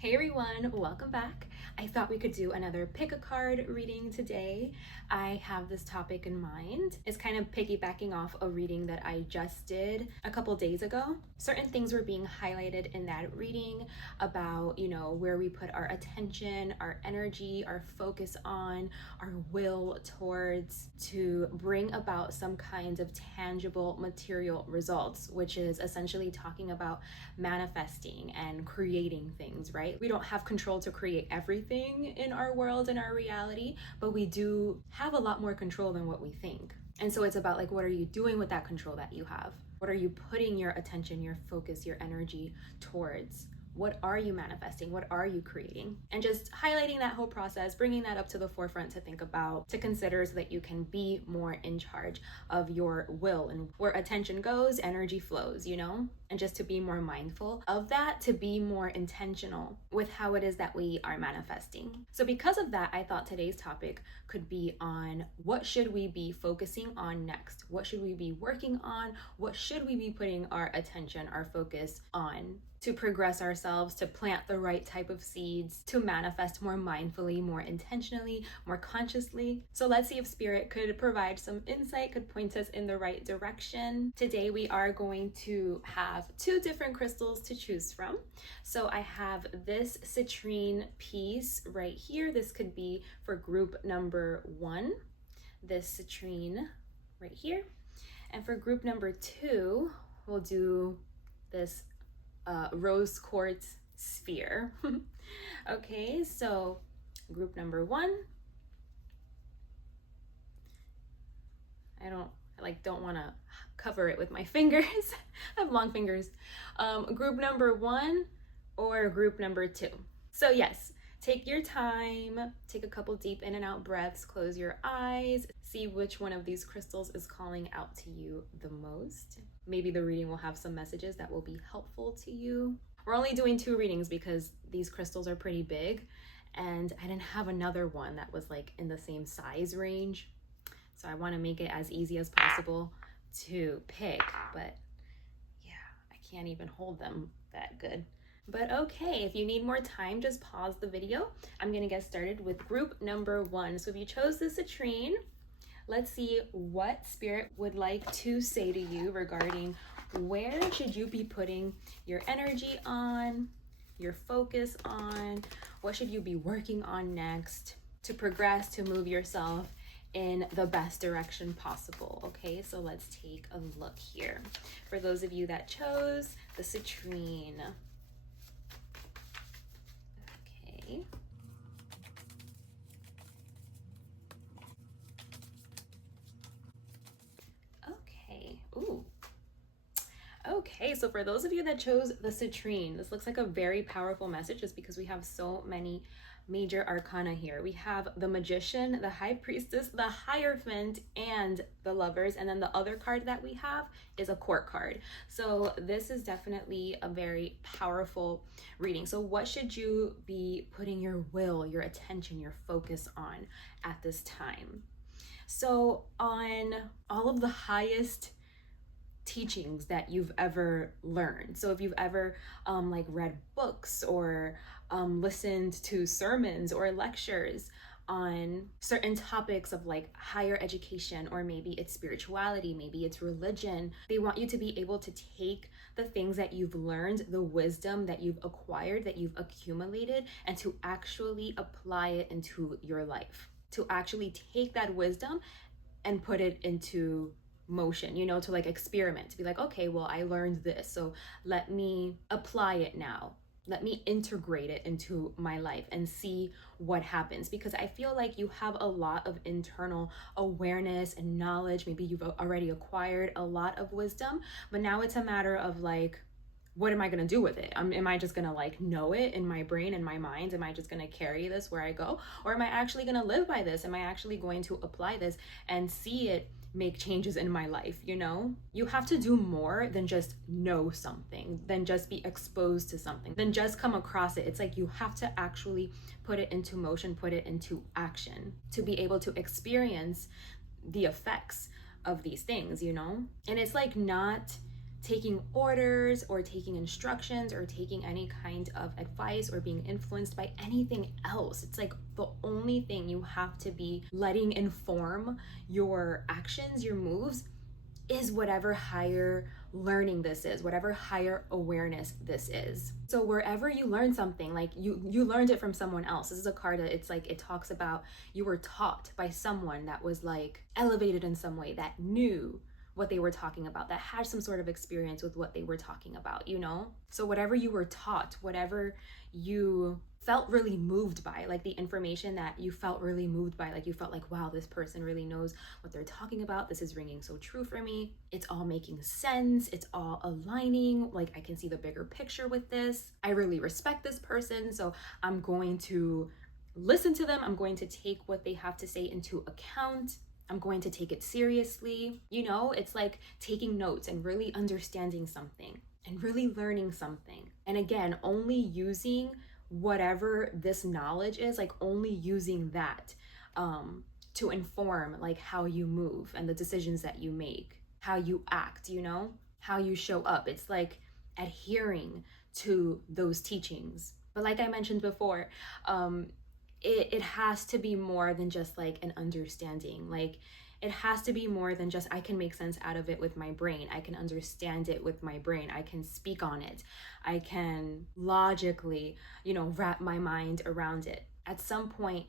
Hey everyone, welcome back. I thought we could do another pick a card reading today. I have this topic in mind. It's kind of piggybacking off a reading that I just did a couple days ago. Certain things were being highlighted in that reading about, where we put our attention, our energy, our focus on, our will towards to bring about some kind of tangible material results, which is essentially talking about manifesting and creating things, right? We don't have control to create everything in our world and our reality, but we do have a lot more control than what we think. And so it's about like, what are you doing with that control that you have? What are you putting your attention, your focus, your energy towards? What are you manifesting? What are you creating? And just highlighting that whole process, bringing that up to the forefront to think about, to consider, so that you can be more in charge of your will. And where attention goes, energy flows, And just to be more mindful of that, to be more intentional with how it is that we are manifesting. So because of that, I thought today's topic could be on what should we be focusing on next? What should we be working on? What should we be putting our attention, our focus on? To progress ourselves, to plant the right type of seeds, to manifest more mindfully, more intentionally, more consciously. So let's see if Spirit could provide some insight, could point us in the right direction. Today we are going to have two different crystals to choose from. So I have this citrine piece right here. This could be for group number 1, this citrine right here. And for group number 2, we'll do this rose quartz sphere. Okay, so group number 1. I don't want to cover it with my fingers. I have long fingers. Group number 1 or group number 2. So yes, take your time, take a couple deep in and out breaths, close your eyes, see which one of these crystals is calling out to you the most. Maybe the reading will have some messages that will be helpful to you. We're only doing 2 readings because these crystals are pretty big, and I didn't have another one that was like in the same size range. So I want to make it as easy as possible to pick, but yeah, I can't even hold them that good. But okay, if you need more time, just pause the video. I'm gonna get started with group number 1. So if you chose the citrine, let's see what Spirit would like to say to you regarding where should you be putting your energy on, your focus on, what should you be working on next to progress, to move yourself in the best direction possible. Okay, so let's take a look here. For those of you that chose the citrine. Okay. Ooh. Okay, so for those of you that chose the citrine, this looks like a very powerful message just because we have so many major arcana here. We have the Magician, the High Priestess, the Hierophant, and the Lovers. And then the other card that we have is a Court card. So this is definitely a very powerful reading. So what should you be putting your will, your attention, your focus on at this time? So on all of the highest teachings that you've ever learned. So if you've ever read books or listened to sermons or lectures on certain topics of like higher education, or maybe it's spirituality, maybe it's religion, they want you to be able to take the things that you've learned, the wisdom that you've acquired, that you've accumulated, and to actually apply it into your life, to actually take that wisdom and put it into motion, to like experiment, to be like, okay, well, I learned this, so let me apply it now. Let me integrate it into my life and see what happens. Because I feel like you have a lot of internal awareness and knowledge. Maybe you've already acquired a lot of wisdom, but now it's a matter of like, what am I going to do with it? Am I just going to like know it in my brain and my mind? Am I just going to carry this where I go? Or am I actually going to live by this? Am I actually going to apply this and see it make changes in my life? You have to do more than just know something, than just be exposed to something, than just come across it. It's like you have to actually put it into motion, put it into action to be able to experience the effects of these things, And it's like not taking orders or taking instructions or taking any kind of advice or being influenced by anything else. It's like the only thing you have to be letting inform your actions, your moves, is whatever higher learning this is, whatever higher awareness this is. So wherever you learn something, like you learned it from someone else. This is a card that it's like, it talks about you were taught by someone that was like elevated in some way, that knew what they were talking about, that had some sort of experience with what they were talking about, you know? So whatever you were taught, whatever you felt really moved by, like the information that you felt really moved by, like you felt like, wow, this person really knows what they're talking about. This is ringing so true for me. It's all making sense. It's all aligning. Like I can see the bigger picture with this. I really respect this person. So I'm going to listen to them. I'm going to take what they have to say into account. I'm going to take it seriously. You know, it's like taking notes and really understanding something and really learning something. And again, only using whatever this knowledge is, like only using that to inform like how you move and the decisions that you make, how you act, you know, how you show up. It's like adhering to those teachings. But like I mentioned before, it has to be more than just like an understanding. Like it has to be more than just, I can make sense out of it with my brain. I can understand it with my brain. I can speak on it. I can logically, you know, wrap my mind around it. At some point,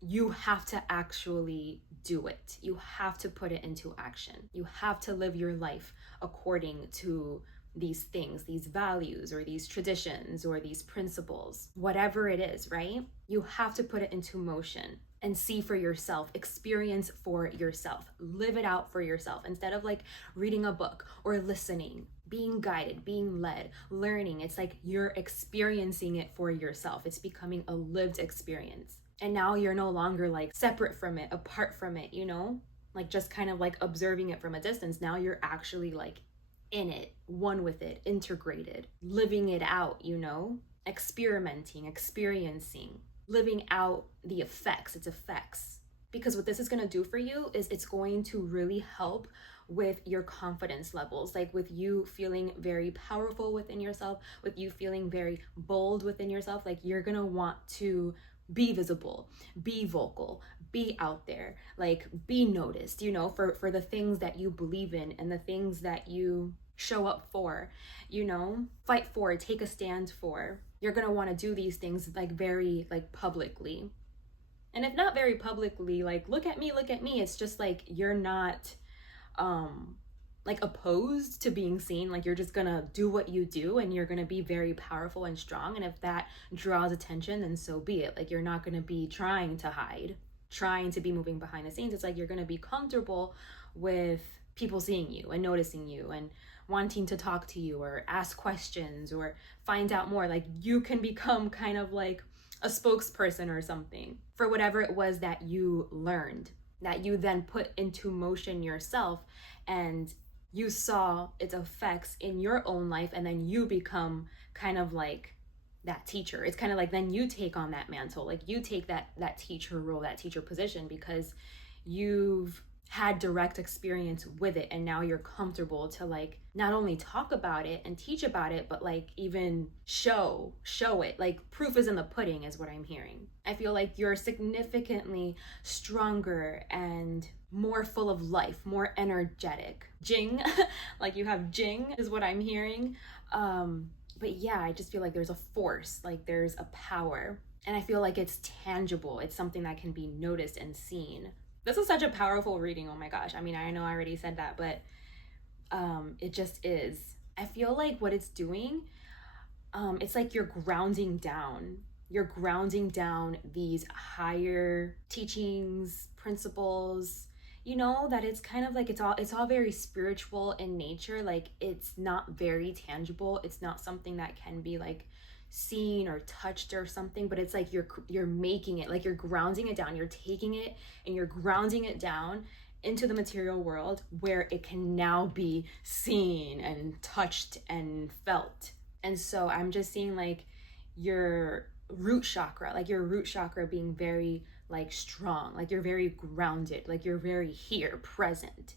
you have to actually do it. You have to put it into action. You have to live your life according to these things, these values or these traditions or these principles, whatever it is, right? You have to put it into motion and see for yourself, experience for yourself, live it out for yourself instead of like reading a book or listening, being guided, being led, learning. It's like you're experiencing it for yourself. It's becoming a lived experience. And now you're no longer like separate from it, apart from it, you know, like just kind of like observing it from a distance. Now you're actually like in it, one with it, integrated, living it out, you know, experimenting, experiencing, living out the effects, its effects. Because what this is going to do for you is it's going to really help with your confidence levels, like with you feeling very powerful within yourself, with you feeling very bold within yourself. Like you're going to want to be visible, be vocal, be out there, like be noticed, you know, for the things that you believe in and the things that you show up for, you know, fight for, take a stand for. You're going to want to do these things like very like publicly. And if not very publicly, like look at me. It's just like you're not like opposed to being seen. Like you're just gonna do what you do and you're gonna be very powerful and strong. And if that draws attention, then so be it. Like you're not gonna be trying to hide, trying to be moving behind the scenes. It's like you're gonna be comfortable with people seeing you and noticing you and wanting to talk to you or ask questions or find out more. Like you can become kind of like a spokesperson or something for whatever it was that you learned, that you then put into motion yourself, and you saw its effects in your own life, and then you become kind of like that teacher. It's kind of like then you take on that mantle, like you take that teacher role, that teacher position, because you've had direct experience with it, and now you're comfortable to like not only talk about it and teach about it, but like even show it. Like proof is in the pudding is what I'm hearing. I feel like you're significantly stronger and more full of life, more energetic. Jing, like you have jing is what I'm hearing. But yeah, I just feel like there's a force, like there's a power, and I feel like it's tangible. It's something that can be noticed and seen. This is such a powerful reading. Oh my gosh. I mean, I know I already said that, but it just is. I feel like what it's doing, it's like you're grounding down. You're grounding down these higher teachings, principles, you know, that it's kind of like it's all very spiritual in nature. Like it's not very tangible. It's not something that can be like seen or touched or something, but it's like you're making it, like you're grounding it down. You're taking it and you're grounding it down into the material world where it can now be seen and touched and felt. And so I'm just seeing like your root chakra being very like strong, like you're very grounded, like you're very here, present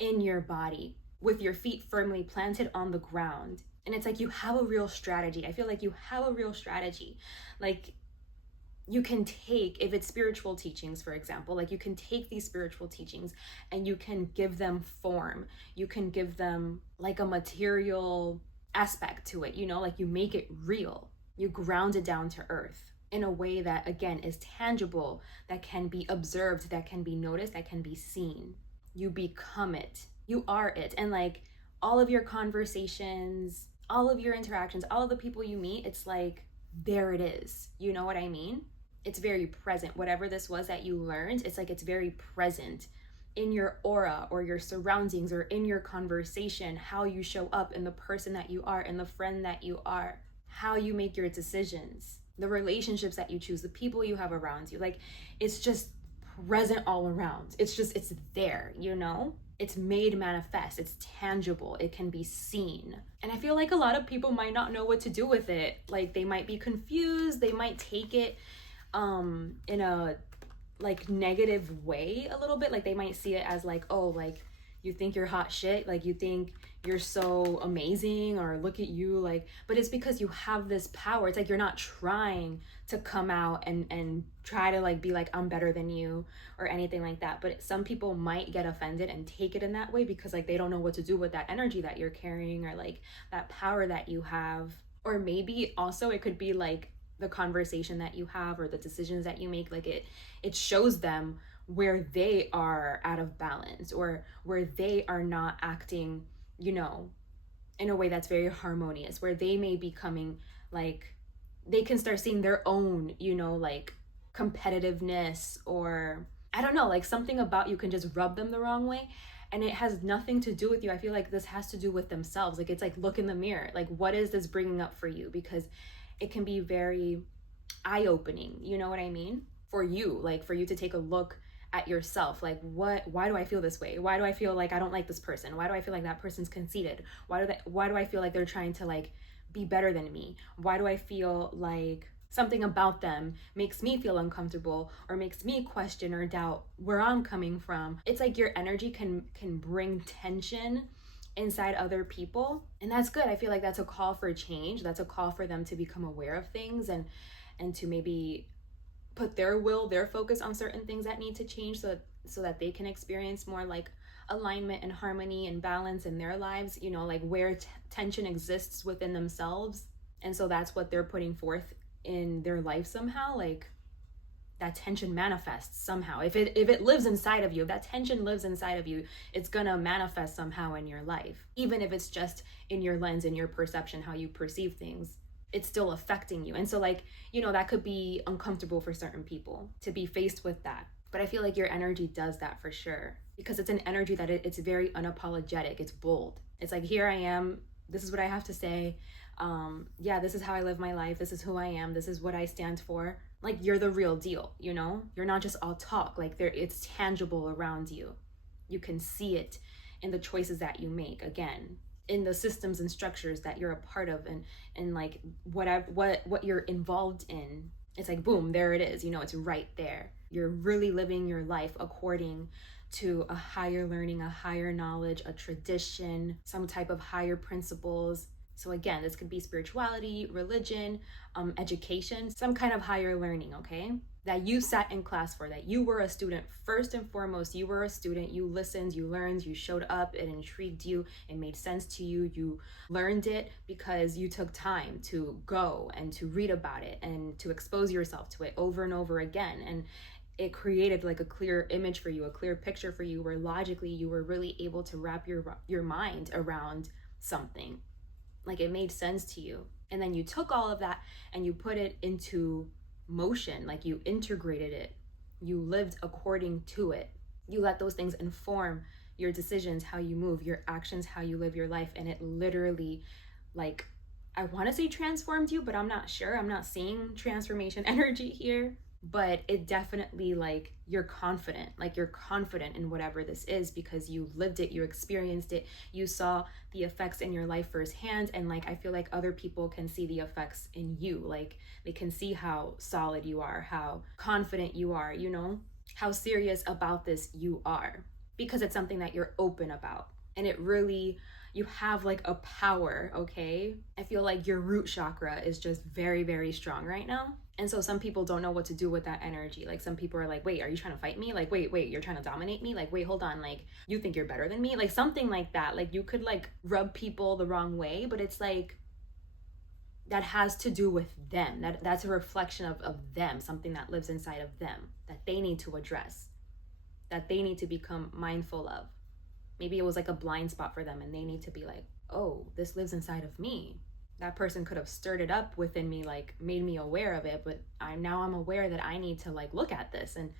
in your body. with your feet firmly planted on the ground. And it's like you have a real strategy. I feel like you have a real strategy. Like you can take, if it's spiritual teachings, for example, like you can take these spiritual teachings and you can give them form. You can give them like a material aspect to it, you know, like you make it real. You ground it down to earth in a way that, again, is tangible, that can be observed, that can be noticed, that can be seen. You become it. You are it. And like all of your conversations, all of your interactions, all of the people you meet, it's like, there it is. You know what I mean? It's very present. Whatever this was that you learned, it's like it's very present in your aura or your surroundings or in your conversation, how you show up in the person that you are and the friend that you are, how you make your decisions, the relationships that you choose, the people you have around you. Like it's just present all around. It's there, you know? It's made manifest. It's tangible. It can be seen. And I feel like a lot of people might not know what to do with it. Like they might be confused. They might take it in a like negative way a little bit. Like they might see it as like, oh, like you think you're hot shit, like you think you're so amazing, or look at you, like, but it's because you have this power. It's like you're not trying to come out and try to like be like I'm better than you or anything like that. But some people might get offended and take it in that way because like they don't know what to do with that energy that you're carrying or like that power that you have. Or maybe also it could be like the conversation that you have or the decisions that you make, like it shows them where they are out of balance or where they are not acting, you know, in a way that's very harmonious, where they may be coming, like they can start seeing their own, you know, like competitiveness, or I don't know, like something about you can just rub them the wrong way. And it has nothing to do with you. I feel like this has to do with themselves. Like it's like, look in the mirror, like what is this bringing up for you? Because it can be very eye-opening, you know what I mean? For you, like for you to take a look at yourself, like why do I feel this way? Why do I feel like I don't like this person? Why do I feel like that person's conceited? Why do I feel like they're trying to like be better than me? Why do I feel like something about them makes me feel uncomfortable or makes me question or doubt where I'm coming from? It's like your energy can bring tension inside other people, and that's good. I feel like that's a call for change. That's a call for them to become aware of things and to maybe put their focus on certain things that need to change so that they can experience more like alignment and harmony and balance in their lives, you know, like where tension exists within themselves. And so that's what they're putting forth in their life somehow. Like that tension manifests somehow. If it lives inside of you, if that tension lives inside of you, it's gonna manifest somehow in your life. Even if it's just in your lens, in your perception, how you perceive things, it's still affecting you. And so like, you know, that could be uncomfortable for certain people to be faced with that. But I feel like your energy does that for sure, because it's an energy that it's very unapologetic. It's bold. It's like, here I am. This is what I have to say. Yeah, this is how I live my life. This is who I am. This is what I stand for. Like, you're the real deal, you know? You're not just all talk. Like, it's tangible around you. You can see it in the choices that you make, again, in the systems and structures that you're a part of, and like what you're involved in. It's like, boom, there it is. You know, it's right there. You're really living your life according to a higher learning, a higher knowledge, a tradition, some type of higher principles. So again, this could be spirituality, religion, education, some kind of higher learning, okay? That you sat in class for, that you were a student. First and foremost, you were a student. You listened, you learned, you showed up, it intrigued you, it made sense to you. You learned it because you took time to go and to read about it and to expose yourself to it over and over again. And it created like a clear image for you, a clear picture for you, where logically you were really able to wrap your mind around something. Like it made sense to you. And then you took all of that and you put it into motion, like you integrated it. You lived according to it. You let those things inform your decisions, how you move, your actions, how you live your life. And it literally, like, I want to say transformed you, but I'm not sure. I'm not seeing transformation energy here. But it definitely, like, you're confident in whatever this is because you lived it, you experienced it, you saw the effects in your life firsthand. And like, I feel like other people can see the effects in you. Like they can see how solid you are, how confident you are, you know, how serious about this you are, because it's something that you're open about. And it really, you have like a power, okay? I feel like your root chakra is just very, very strong right now. And so some people don't know what to do with that energy. Like some people are like, wait, are you trying to fight me? Like, wait, you're trying to dominate me? Like, wait, hold on. Like, you think you're better than me? Like something like that. Like you could like rub people the wrong way, but it's like, that has to do with them. That's a reflection of them, something that lives inside of them that they need to address, that they need to become mindful of. Maybe it was like a blind spot for them and they need to be like, oh, this lives inside of me. That person could have stirred it up within me, like made me aware of it, but I'm aware that I need to like look at this and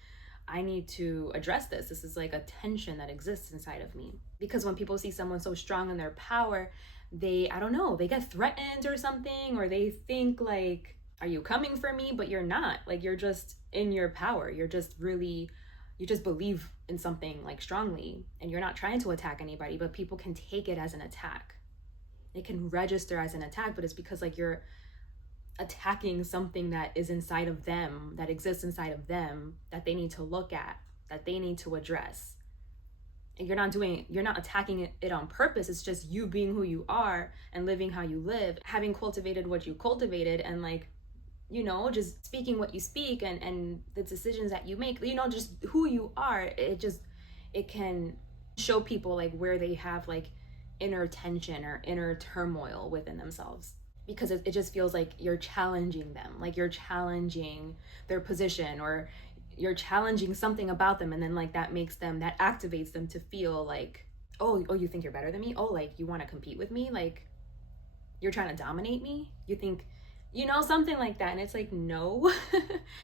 I need to address this. This is like a tension that exists inside of me. Because when people see someone so strong in their power, I don't know, they get threatened or something, or they think like, are you coming for me? But you're not. Like you're just in your power. You're just really, you just believe in something like strongly and you're not trying to attack anybody, but people can take it as an attack. It can register as an attack, but it's because like you're attacking something that is inside of them, that exists inside of them, that they need to look at, that they need to address. And you're not attacking it on purpose. It's just you being who you are and living how you live, having cultivated what you cultivated, and like, you know, just speaking what you speak and the decisions that you make, you know, just who you are. It can show people like where they have like inner tension or inner turmoil within themselves, because it just feels like you're challenging them, like you're challenging their position, or you're challenging something about them, and then like that activates them to feel like, oh, you think you're better than me? Oh, like you want to compete with me? Like you're trying to dominate me? You think, you know, something like that. And it's like, no.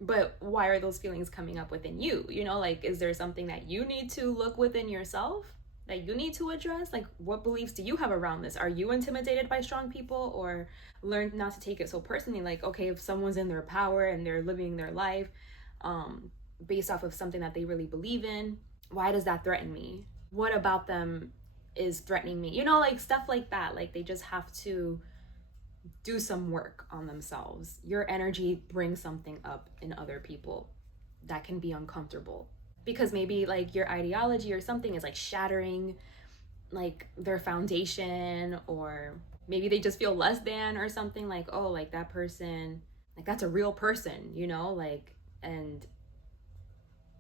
But why are those feelings coming up within you? You know, like, is there something that you need to look within yourself that you need to address? Like, what beliefs do you have around this? Are you intimidated by strong people, or learn not to take it so personally? Like, okay, if someone's in their power and they're living their life based off of something that they really believe in, why does that threaten me? What about them is threatening me? You know, like stuff like that. Like they just have to do some work on themselves. Your energy brings something up in other people that can be uncomfortable, because maybe like your ideology or something is like shattering like their foundation, or maybe they just feel less than or something, like, oh, like that person, like that's a real person, you know, like, and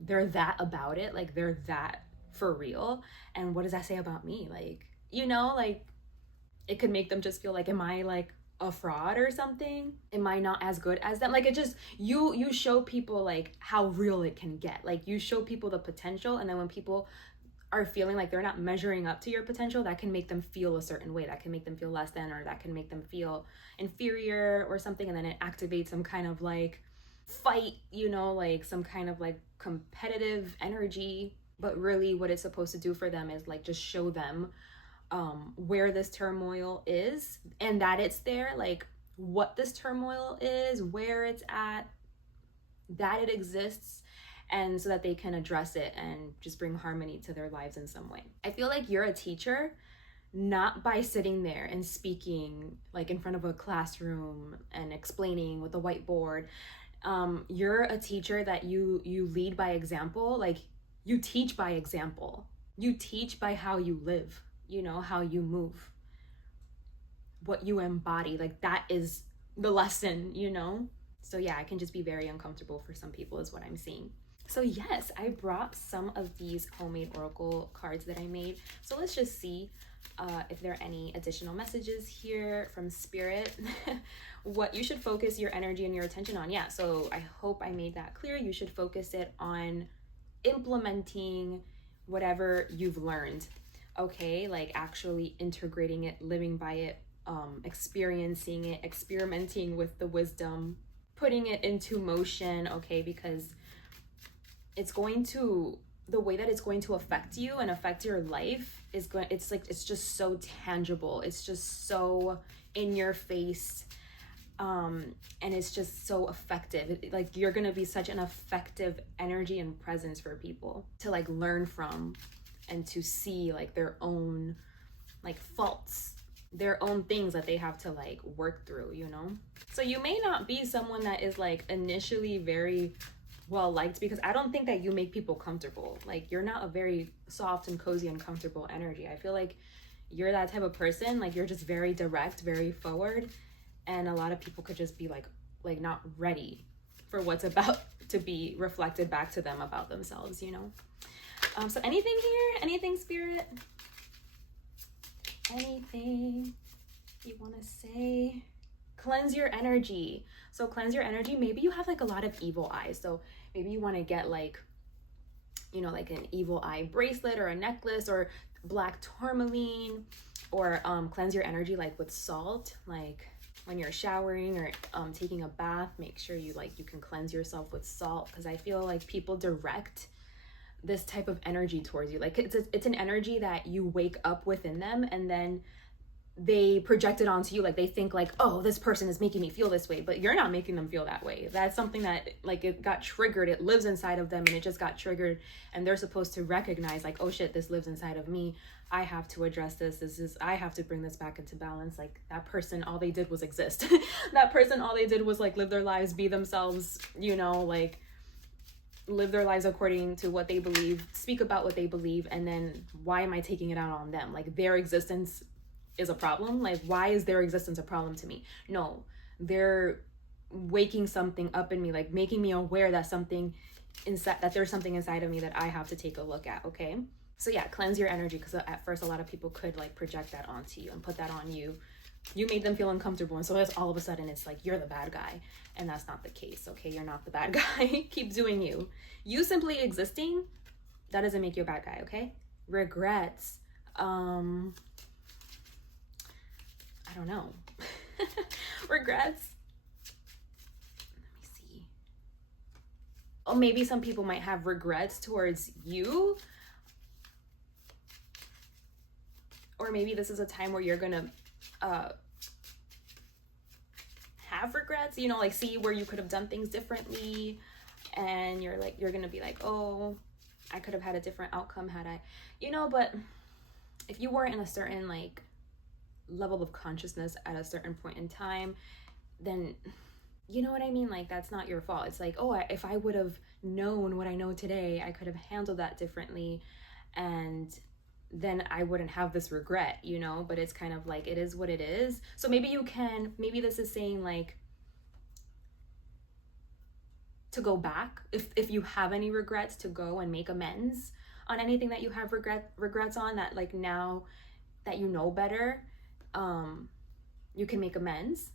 they're that about it, like they're that for real. And what does that say about me? Like, you know, like it could make them just feel like, am I like a fraud or something? Am I not as good as them? Like it just, you show people like how real it can get. Like you show people the potential, and then when people are feeling like they're not measuring up to your potential, that can make them feel a certain way, that can make them feel less than, or that can make them feel inferior or something. And then it activates some kind of like fight, you know, like some kind of like competitive energy. But really what it's supposed to do for them is like just show them where this turmoil is, and that it's there, like what this turmoil is, where it's at, that it exists, and so that they can address it and just bring harmony to their lives in some way. I feel like you're a teacher, not by sitting there and speaking like in front of a classroom and explaining with a whiteboard. You're a teacher that you lead by example. Like you teach by example. You teach by how you live, you know, how you move, what you embody. Like that is the lesson, you know? So yeah, it can just be very uncomfortable for some people is what I'm seeing. So yes, I brought some of these homemade oracle cards that I made. So let's just see if there are any additional messages here from spirit. What you should focus your energy and your attention on. Yeah, so I hope I made that clear. You should focus it on implementing whatever you've learned. Okay, like actually integrating it, living by it, experiencing it, experimenting with the wisdom, putting it into motion. Okay, because it's going to, the way that it's going to affect you and affect your life is going, it's like, it's just so tangible. It's just so in your face. And it's just so effective. Like you're gonna be such an effective energy and presence for people to like learn from, and to see like their own like faults, their own things that they have to like work through, you know? So you may not be someone that is like initially very well liked, because I don't think that you make people comfortable. Like, you're not a very soft and cozy and comfortable energy. I feel like you're that type of person. Like, you're just very direct, very forward, and a lot of people could just be like not ready for what's about to be reflected back to them about themselves, you know. So anything here, anything, spirit, anything you want to say? Cleanse your energy. So cleanse your energy. Maybe you have like a lot of evil eyes, so maybe you want to get like, you know, like an evil eye bracelet or a necklace or black tourmaline, or cleanse your energy like with salt. Like when you're showering or taking a bath, make sure you can cleanse yourself with salt, because I feel like people direct this type of energy towards you. Like it's an energy that you wake up within them, and then they project it onto you. Like they think like, oh, this person is making me feel this way, but you're not making them feel that way. That's something that like it got triggered, it lives inside of them, and it just got triggered, and they're supposed to recognize like, oh shit, this lives inside of me. I have to address this. I have to bring this back into balance. Like that person, all they did was exist. That person, all they did was like live their lives, be themselves, you know, like live their lives according to what they believe, speak about what they believe, and then why am I taking it out on them? Like their existence is a problem. Like why is their existence a problem to me? No, they're waking something up in me, like making me aware that something inside, that there's something inside of me that I have to take a look at. Okay, so yeah, cleanse your energy, because at first a lot of people could like project that onto you and put that on you. You made them feel uncomfortable, and so it's all of a sudden it's like you're the bad guy, and that's not the case. Okay, you're not the bad guy. Keep doing you. You simply existing, that doesn't make you a bad guy. Okay, regrets, I don't know. Regrets, let me see. Oh, maybe some people might have regrets towards you, or maybe this is a time where you're gonna have regrets, you know, like see where you could have done things differently, and you're gonna be like, oh, I could have had a different outcome had I, you know. But if you weren't in a certain like level of consciousness at a certain point in time, then you know what I mean, like that's not your fault. It's like, oh, if I would have known what I know today, I could have handled that differently, and then I wouldn't have this regret, you know. But it's kind of like, it is what it is. So maybe this is saying like to go back, if you have any regrets, to go and make amends on anything that you have regrets on, that like now that you know better, you can make amends.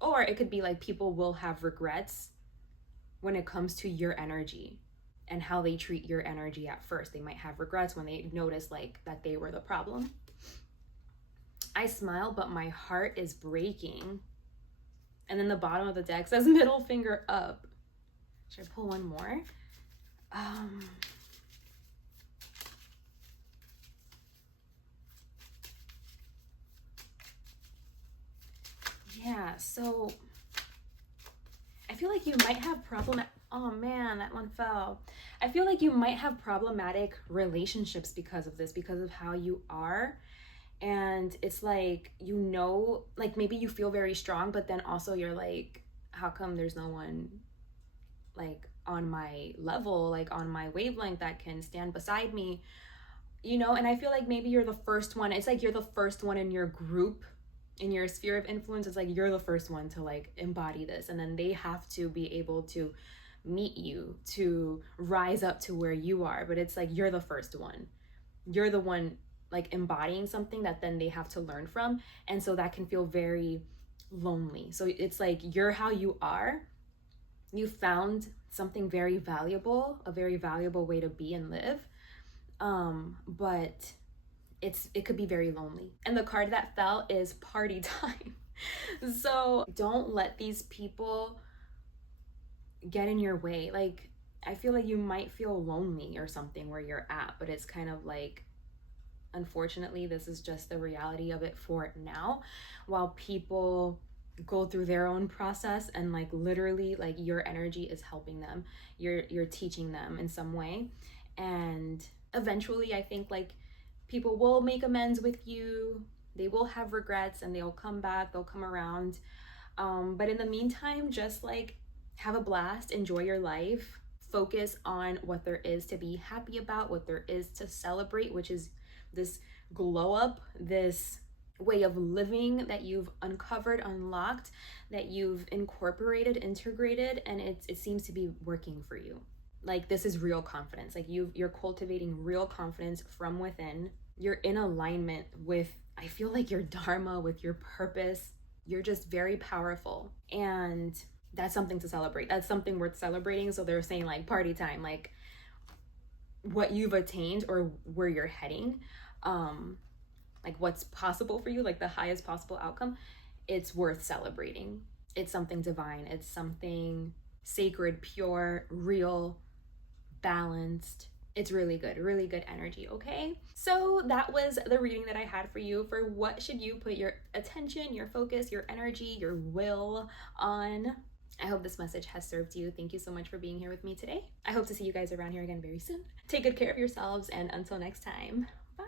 Or it could be like people will have regrets when it comes to your energy and how they treat your energy at first. They might have regrets when they notice like that they were the problem. I smile, but my heart is breaking. And then the bottom of the deck says middle finger up. Should I pull one more? Yeah, so I feel like you might have oh man, that one fell. I feel like you might have problematic relationships because of this, because of how you are. And it's like, you know, like maybe you feel very strong, but then also you're like, how come there's no one like on my level, like on my wavelength, that can stand beside me, you know? And I feel like maybe you're the first one. It's like you're the first one in your group, in your sphere of influence. It's like you're the first one to like embody this, and then they have to be able to meet you, to rise up to where you are. But it's like you're the first one. You're the one like embodying something that then they have to learn from, and so that can feel very lonely. So it's like you're how you are. You found something very valuable, a very valuable way to be and live, but it could be very lonely. And the card that fell is party time. So don't let these people get in your way. Like I feel like you might feel lonely or something where you're at, but it's kind of like, unfortunately, this is just the reality of it for now, while people go through their own process, and like literally like your energy is helping them, you're teaching them in some way, and eventually I think like people will make amends with you, they will have regrets, and they'll come back, they'll come around, but in the meantime, just like have a blast, enjoy your life, focus on what there is to be happy about, what there is to celebrate, which is this glow up, this way of living that you've uncovered, unlocked, that you've incorporated, integrated, and it seems to be working for you. Like, this is real confidence. Like, you're cultivating real confidence from within. You're in alignment with, I feel like, your dharma, with your purpose. You're just very powerful, and that's something to celebrate. That's something worth celebrating. So they're saying, like, party time, like what you've attained or where you're heading, like what's possible for you, like the highest possible outcome. It's worth celebrating. It's something divine. It's something sacred, pure, real, balanced. It's really good energy, okay? So that was the reading that I had for you for what should you put your attention, your focus, your energy, your will on. I hope this message has served you. Thank you so much for being here with me today. I hope to see you guys around here again very soon. Take good care of yourselves, and until next time, bye.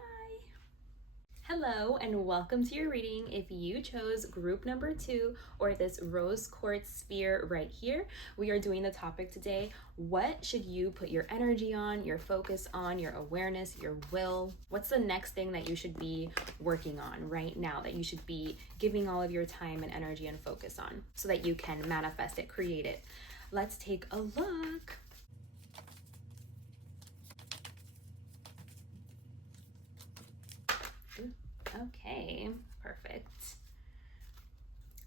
Hello and welcome to your reading. If you chose group number 2 or this rose quartz sphere right here, we are doing the topic today: what should you put your energy on, your focus on, your awareness, your will? What's the next thing that you should be working on right now, that you should be giving all of your time and energy and focus on, so that you can manifest it, create it? Let's take a look. Okay, perfect.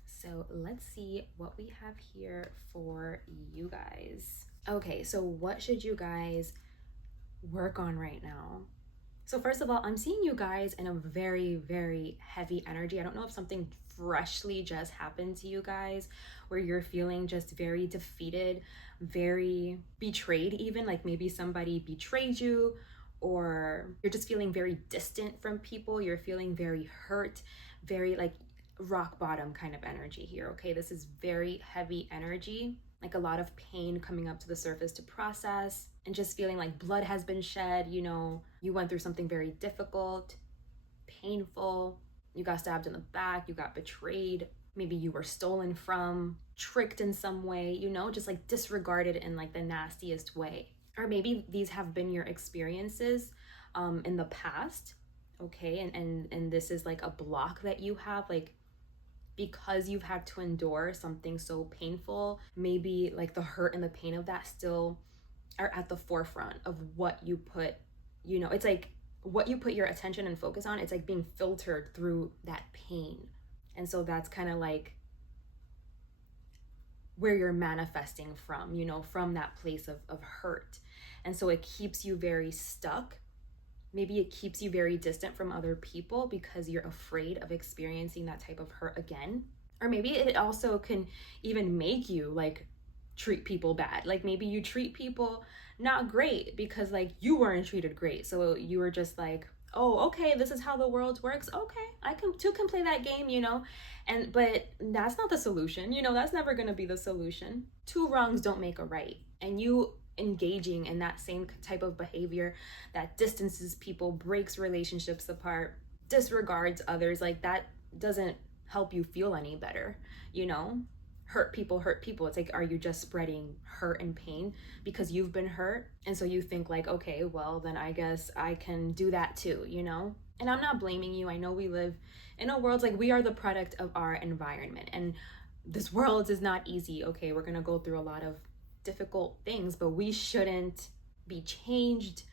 So let's see what we have here for you guys. Okay, so what should you guys work on right now? So first of all, I'm seeing you guys in a very, very heavy energy. I don't know if something freshly just happened to you guys where you're feeling just very defeated, very betrayed even, like maybe somebody betrayed you, or you're just feeling very distant from people. You're feeling very hurt, very like rock bottom kind of energy here, okay? This is very heavy energy, like a lot of pain coming up to the surface to process, and just feeling like blood has been shed. You know, you went through something very difficult, painful. You got stabbed in the back, you got betrayed, maybe you were stolen from, tricked in some way, you know, just like disregarded in like the nastiest way. Or maybe these have been your experiences in the past, okay? And this is like a block that you have, like, because you've had to endure something so painful, maybe like the hurt and the pain of that still are at the forefront of what you put, you know, it's like what you put your attention and focus on, it's like being filtered through that pain. And so that's kind of like where you're manifesting from, you know, from that place of hurt. And so it keeps you very stuck. Maybe it keeps you very distant from other people because you're afraid of experiencing that type of hurt again. Or maybe it also can even make you like treat people bad. Like maybe you treat people not great because like you weren't treated great. So you were just like, oh, okay, this is how the world works. Okay, I can play that game, you know. But that's not the solution. You know, that's never going to be the solution. 2 wrongs don't make a right. And you engaging in that same type of behavior that distances people, breaks relationships apart, disregards others, like that doesn't help you feel any better, you know? Hurt people. It's like, are you just spreading hurt and pain because you've been hurt? And so you think like, okay, well, then I guess I can do that too, you know? And I'm not blaming you. I know we live in a world, like we are the product of our environment, and this world is not easy, okay? We're gonna go through a lot of difficult things, but we shouldn't be changed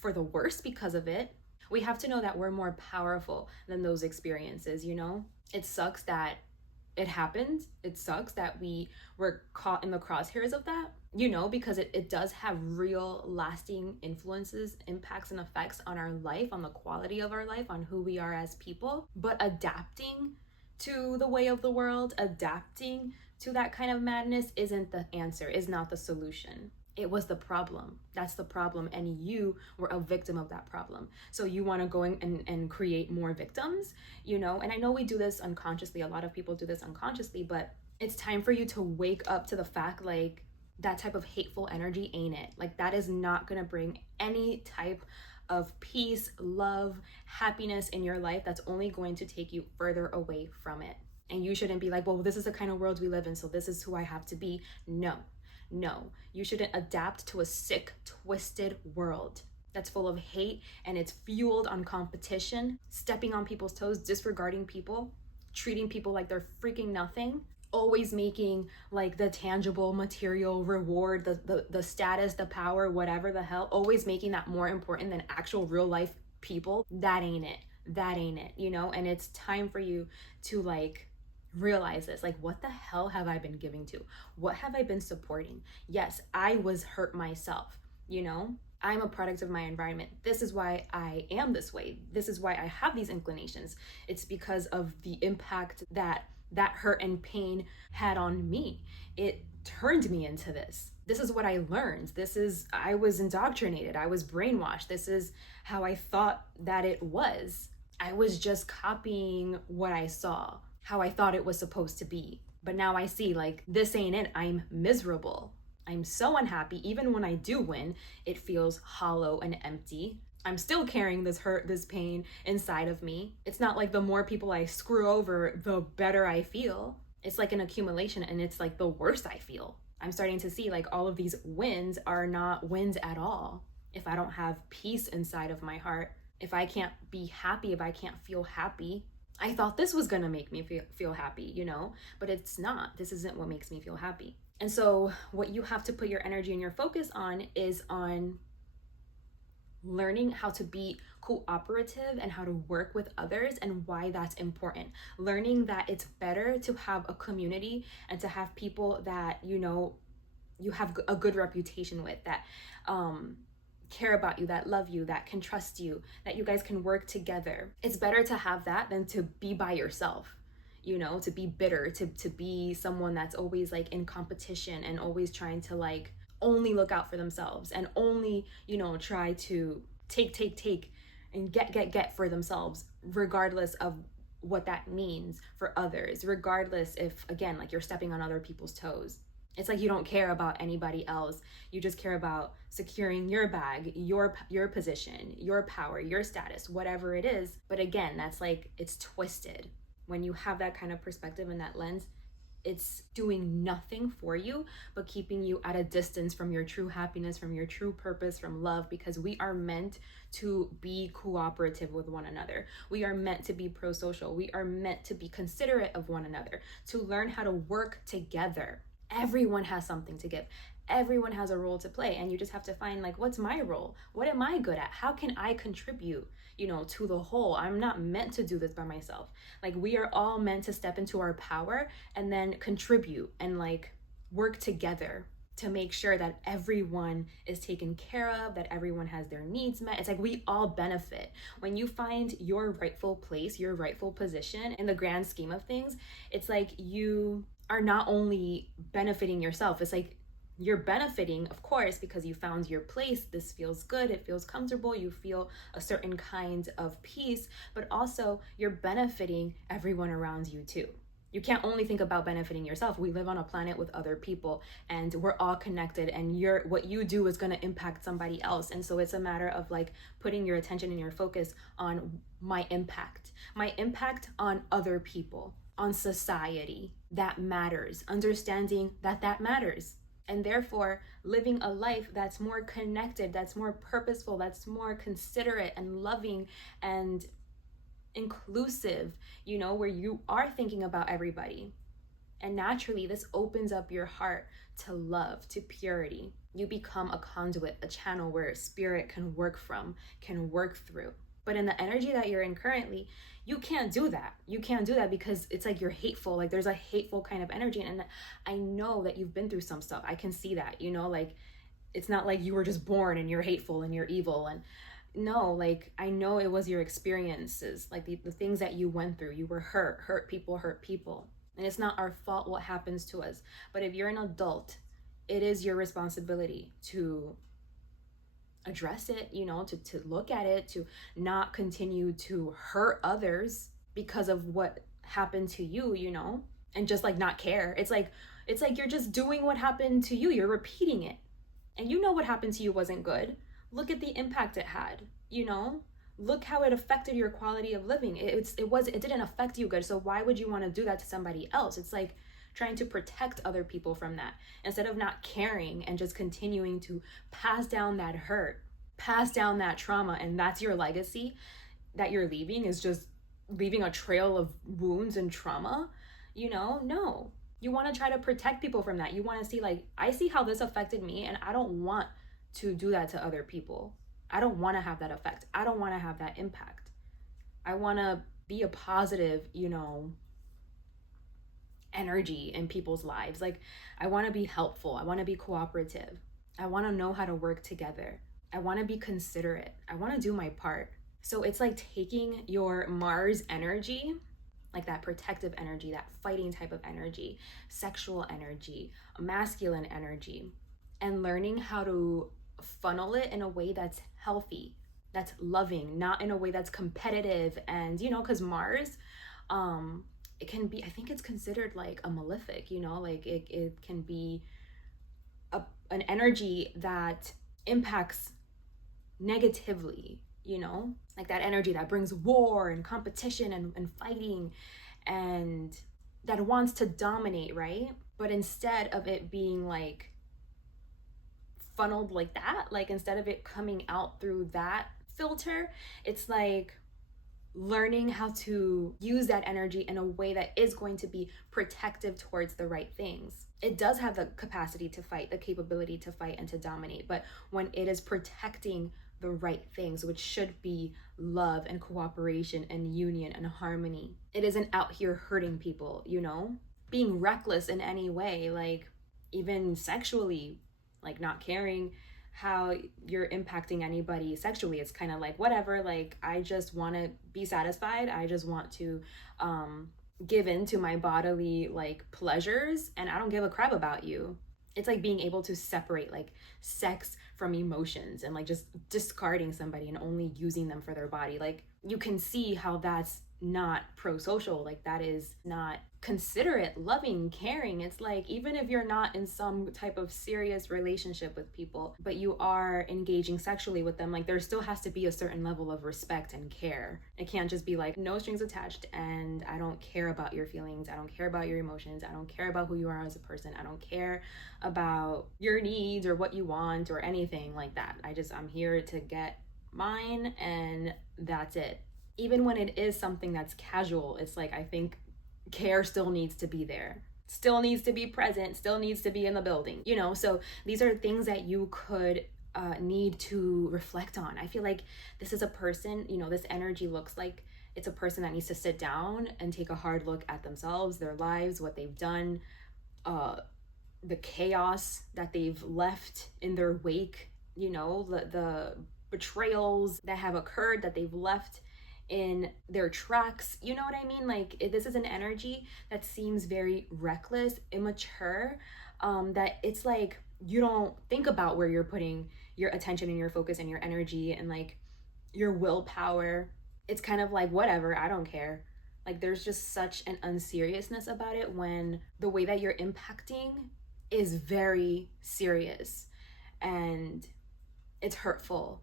for the worse because of it. We have to know that we're more powerful than those experiences, you know? It sucks that it happened. It sucks that we were caught in the crosshairs of that, you know, because it does have real lasting influences, impacts, and effects on our life, on the quality of our life, on who we are as people. But adapting to the way of the world, adapting to that kind of madness isn't the answer, is not the solution. It was the problem. That's the problem. And you were a victim of that problem. So you want to go and create more victims, you know? And I know we do this unconsciously. A lot of people do this unconsciously, but it's time for you to wake up to the fact, like, that type of hateful energy ain't it. Like, that is not going to bring any type of peace, love, happiness in your life. That's only going to take you further away from it. And you shouldn't be like, well, this is the kind of world we live in, so this is who I have to be. No, No, you shouldn't adapt to a sick, twisted world that's full of hate and it's fueled on competition, stepping on people's toes, disregarding people, treating people like they're freaking nothing, always making like the tangible material reward, the status, the power, whatever the hell, always making that more important than actual real life people. That ain't it. That ain't it, you know? And it's time for you to like realize this. Like, what the hell have I been giving to? What have I been supporting? Yes, I was hurt myself, you know? I'm a product of my environment. This is why I am this way. This is why I have these inclinations. It's because of the impact that hurt and pain had on me. It turned me into this. This is what I learned. I was indoctrinated. I was brainwashed. This is how I thought that it was. I was just copying what I saw, how I thought it was supposed to be. But now I see, like, this ain't it. I'm miserable. I'm so unhappy. Even when I do win, it feels hollow and empty. I'm still carrying this hurt, this pain inside of me. It's not like the more people I screw over, the better I feel. It's like an accumulation, and it's like the worse I feel. I'm starting to see like all of these wins are not wins at all. If I don't have peace inside of my heart, if I can't be happy, if I can't feel happy, I thought this was gonna make me feel happy, you know, but it's not. This isn't what makes me feel happy. And so what you have to put your energy and your focus on is on learning how to be cooperative and how to work with others and why that's important. Learning that it's better to have a community and to have people that, you know, you have a good reputation with, that care about you, that love you, that can trust you, that you guys can work together. It's better to have that than to be by yourself, you know, to be bitter, to be someone that's always like in competition and always trying to like only look out for themselves and only, you know, try to take and get for themselves, regardless of what that means for others, regardless if, again, like you're stepping on other people's toes. It's like you don't care about anybody else. You just care about securing your bag, your position, your power, your status, whatever it is. But again, that's like, it's twisted. When you have that kind of perspective and that lens, it's doing nothing for you but keeping you at a distance from your true happiness, from your true purpose, from love, because we are meant to be cooperative with one another. We are meant to be pro-social. We are meant to be considerate of one another, to learn how to work together. Everyone has something to give. Everyone has a role to play, and you just have to find like, what's my role? What am I good at? How can I contribute, you know, to the whole? I'm not meant to do this by myself. Like, we are all meant to step into our power and then contribute and like work together to make sure that everyone is taken care of, that everyone has their needs met. It's like we all benefit. When you find your rightful place, your rightful position in the grand scheme of things, it's like you are not only benefiting yourself, it's like you're benefiting, of course, because you found your place. This feels good, it feels comfortable, you feel a certain kind of peace, but also you're benefiting everyone around you too. You can't only think about benefiting yourself. We live on a planet with other people and we're all connected, and what you do is going to impact somebody else. And so it's a matter of like putting your attention and your focus on my impact on other people, on society. That matters. Understanding that matters. And therefore living a life that's more connected, that's more purposeful, that's more considerate and loving and inclusive, you know, where you are thinking about everybody. And naturally, this opens up your heart to love, to purity. You become a conduit, a channel where spirit can work from, can work through. But in the energy that you're in currently, you can't do that. You can't do that because it's like you're hateful. Like there's a hateful kind of energy. And I know that you've been through some stuff. I can see that, you know, like it's not like you were just born and you're hateful and you're evil. And no, like I know it was your experiences, like the things that you went through. You were hurt people. And it's not our fault what happens to us. But if you're an adult, it is your responsibility to address it, you know, to look at it, to not continue to hurt others because of what happened to you, you know, and just like not care. It's like you're just doing what happened to you. You're repeating it. And you know what happened to you wasn't good. Look at the impact it had, you know? Look how it affected your quality of living. It didn't affect you good. So why would you want to do that to somebody else? It's like, trying to protect other people from that, instead of not caring and just continuing to pass down that hurt, pass down that trauma, and that's your legacy that you're leaving, is just leaving a trail of wounds and trauma. No, you want to try to protect people from that. You want to see, like, I see how this affected me, and I don't want to do that to other people. I don't want to have that effect. I don't want to have that impact. I want to be a positive, energy in people's lives. Like, I want to be helpful. I want to be cooperative. I want to know how to work together. I want to be considerate. I want to do my part. So it's like taking your Mars energy, like that protective energy, that fighting type of energy, sexual energy, masculine energy, and learning how to funnel it in a way that's healthy, that's loving, not in a way that's competitive. And because Mars, it can be, I think it's considered like a malefic, like it can be an energy that impacts negatively, like that energy that brings war and competition and fighting, and that wants to dominate, right? But instead of it being like funneled like that, like instead of it coming out through that filter, it's like learning how to use that energy in a way that is going to be protective towards the right things. It does have the capacity to fight, the capability to fight and to dominate, but when it is protecting the right things, which should be love and cooperation and union and harmony, it isn't out here hurting people, being reckless in any way, like even sexually, like not caring how you're impacting anybody sexually. It's kind of like, whatever, like I just want to be satisfied. I just want to give in to my bodily like pleasures, and I don't give a crap about you. It's like being able to separate like sex from emotions, and like just discarding somebody and only using them for their body. Like, you can see how that's not pro-social, like that is not considerate, loving, caring. It's like, even if you're not in some type of serious relationship with people, but you are engaging sexually with them, like there still has to be a certain level of respect and care. It can't just be like no strings attached, and I don't care about your feelings, I don't care about your emotions, I don't care about who you are as a person, I don't care about your needs or what you want or anything like that. I'm here to get mine, and that's it. Even when it is something that's casual, it's like, I think care still needs to be there, still needs to be present, still needs to be in the building, so these are things that you could need to reflect on. I feel like this is a person, this energy looks like it's a person that needs to sit down and take a hard look at themselves, their lives, what they've done, the chaos that they've left in their wake, the betrayals that have occurred, that they've left in their tracks. You know what I mean? Like, this is an energy that seems very reckless, immature, that it's like you don't think about where you're putting your attention and your focus and your energy and like your willpower. It's kind of like, whatever, I don't care. Like, there's just such an unseriousness about it when the way that you're impacting is very serious and it's hurtful,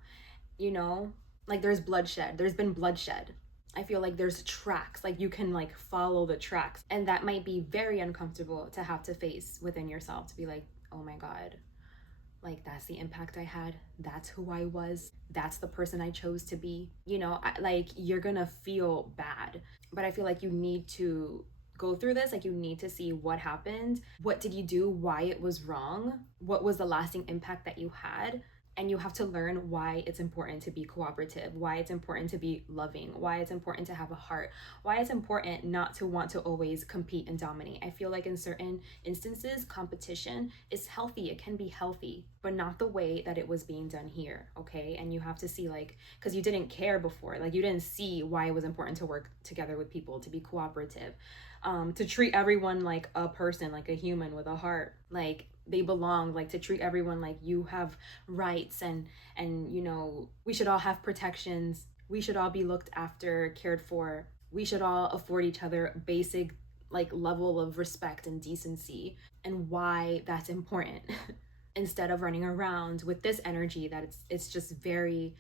like there's bloodshed, there's been bloodshed. I feel like there's tracks, like you can like follow the tracks, and that might be very uncomfortable to have to face within yourself, to be like, oh my God, like that's the impact I had, that's who I was, that's the person I chose to be, like you're gonna feel bad. But I feel like you need to go through this, like you need to see what happened, what did you do, why it was wrong, what was the lasting impact that you had. And you have to learn why it's important to be cooperative, why it's important to be loving, why it's important to have a heart, why it's important not to want to always compete and dominate. I feel like in certain instances, competition is healthy. It can be healthy, but not the way that it was being done here, okay? And you have to see, like, because you didn't care before, like you didn't see why it was important to work together with people, to be cooperative, to treat everyone like a person, like a human with a heart, like they belong, like to treat everyone like you have rights, and we should all have protections, we should all be looked after, cared for, we should all afford each other basic like level of respect and decency, and why that's important. Instead of running around with this energy that it's just very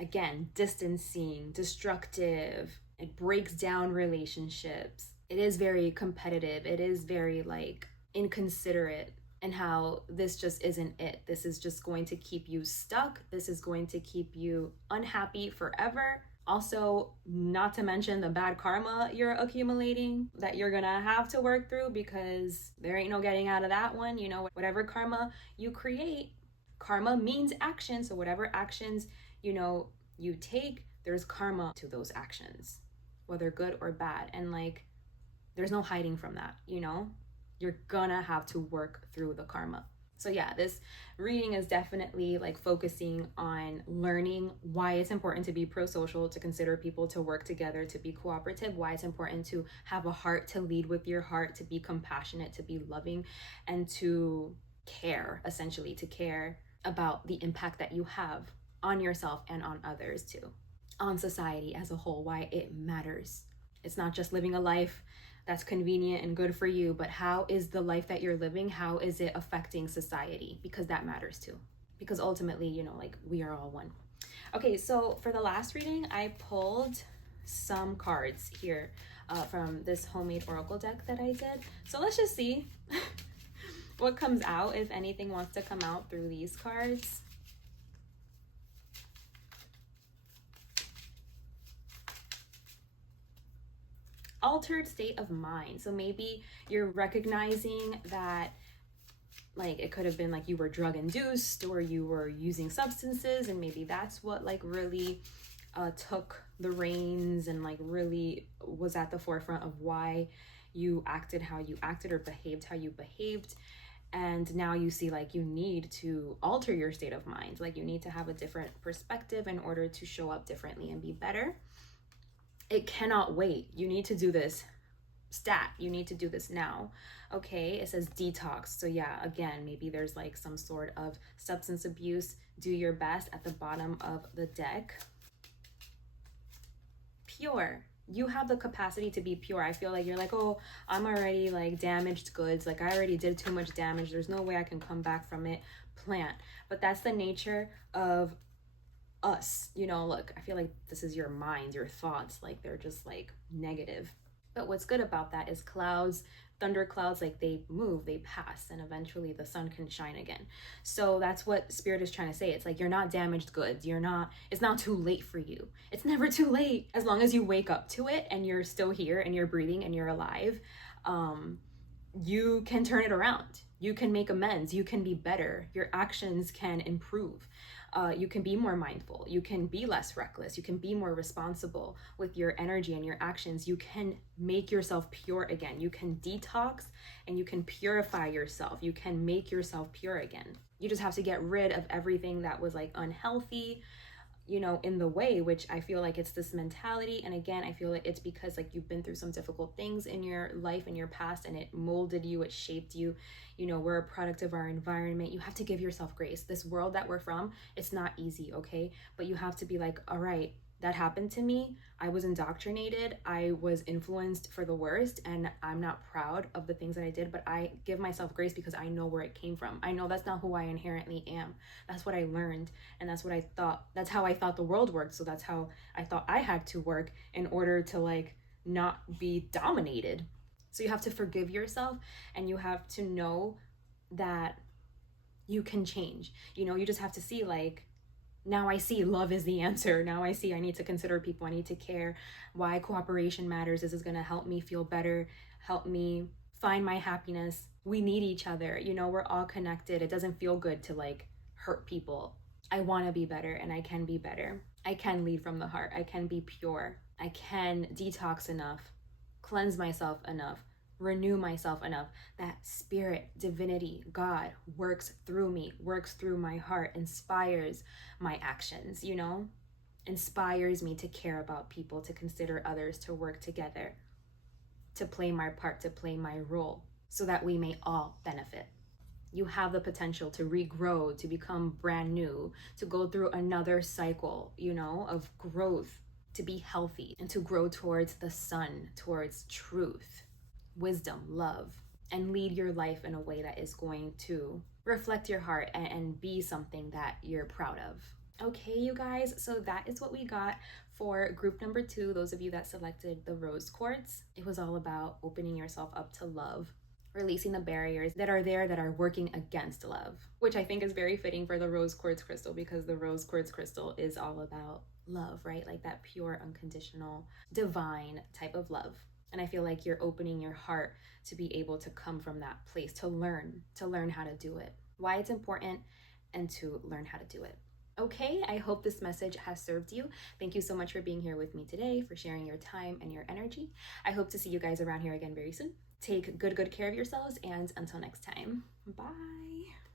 again, distancing, destructive, it breaks down relationships, it is very competitive. It is very like inconsiderate, and how this just isn't it. This is just going to keep you stuck. This is going to keep you unhappy forever. Also, not to mention the bad karma you're accumulating that you're gonna have to work through, because there ain't no getting out of that one. You know, whatever karma you create, karma means action. So whatever actions, you know, you take, there's karma to those actions, whether good or bad. And like, there's no hiding from that, you know? You're gonna have to work through the karma. So yeah, this reading is definitely like focusing on learning why it's important to be pro-social, to consider people, to work together, to be cooperative, why it's important to have a heart, to lead with your heart, to be compassionate, to be loving, and to care, essentially, to care about the impact that you have on yourself and on others too, on society as a whole, why it matters. It's not just living a life that's convenient and good for you, but how is the life that you're living, how is it affecting society? Because that matters too. Because ultimately, you know, like, we are all one. Okay, so for the last reading, I pulled some cards here from this homemade oracle deck that I did. So let's just see what comes out, if anything wants to come out through these cards. Altered state of mind. So maybe you're recognizing that, like, it could have been like you were drug induced, or you were using substances, and maybe that's what like really took the reins and like really was at the forefront of why you acted how you acted, or behaved how you behaved. And now you see like you need to alter your state of mind, like you need to have a different perspective in order to show up differently and be better. It cannot wait. You need to do this stat. You need to do this now. Okay, it says detox. So yeah, again, maybe there's like some sort of substance abuse. Do your best at the bottom of the deck. Pure. You have the capacity to be pure. I feel like you're like, oh, I'm already like damaged goods. Like, I already did too much damage. There's no way I can come back from it. Plant. But that's the nature of us, you know. Look, I feel like this is your mind, your thoughts, like they're just like negative. But what's good about that is clouds, thunder clouds, like they move, they pass, and eventually the sun can shine again. So that's what spirit is trying to say. It's like, you're not damaged goods. You're not, it's not too late for you. It's never too late. As long as you wake up to it and you're still here and you're breathing and you're alive, you can turn it around. You can make amends. You can be better. Your actions can improve. You can be more mindful. You can be less reckless. You can be more responsible with your energy and your actions. You can make yourself pure again. You can detox and you can purify yourself. You can make yourself pure again. You just have to get rid of everything that was like unhealthy, you know, in the way, which I feel like it's this mentality. And again, I feel like it's because like you've been through some difficult things in your life, in your past, and it molded you, it shaped you. You know, we're a product of our environment. You have to give yourself grace. This world that we're from, it's not easy, okay? But you have to be like, all right, that happened to me. I was indoctrinated. I was influenced for the worst, and I'm not proud of the things that I did, but I give myself grace because I know where it came from. I know that's not who I inherently am. That's what I learned, and that's what I thought. That's how I thought the world worked. So that's how I thought I had to work in order to like not be dominated. So you have to forgive yourself, and you have to know that you can change. You know, you just have to see like, now I see love is the answer. Now I see I need to consider people. I need to care. Why cooperation matters. This is going to help me feel better, help me find my happiness. We need each other. You know, we're all connected. It doesn't feel good to like hurt people. I want to be better, and I can be better. I can lead from the heart. I can be pure. I can detox enough, cleanse myself enough, renew myself enough that spirit, divinity, God works through me, works through my heart, inspires my actions, you know, inspires me to care about people, to consider others, to work together, to play my part, to play my role, so that we may all benefit. You have the potential to regrow, to become brand new, to go through another cycle, you know, of growth, to be healthy, and to grow towards the sun, towards truth, wisdom, love, and lead your life in a way that is going to reflect your heart and be something that you're proud of. Okay, you guys, so that is what we got For group number 2, those of you that selected the rose quartz, it was all about opening yourself up to love, releasing the barriers that are there that are working against love, which I think is very fitting for the rose quartz crystal, because the rose quartz crystal is all about love, right? Like that pure, unconditional, divine type of love. And I feel like you're opening your heart to be able to come from that place, to learn how to do it, why it's important, and to learn how to do it. Okay, I hope this message has served you. Thank you so much for being here with me today, for sharing your time and your energy. I hope to see you guys around here again very soon. Take good care of yourselves, and until next time, bye.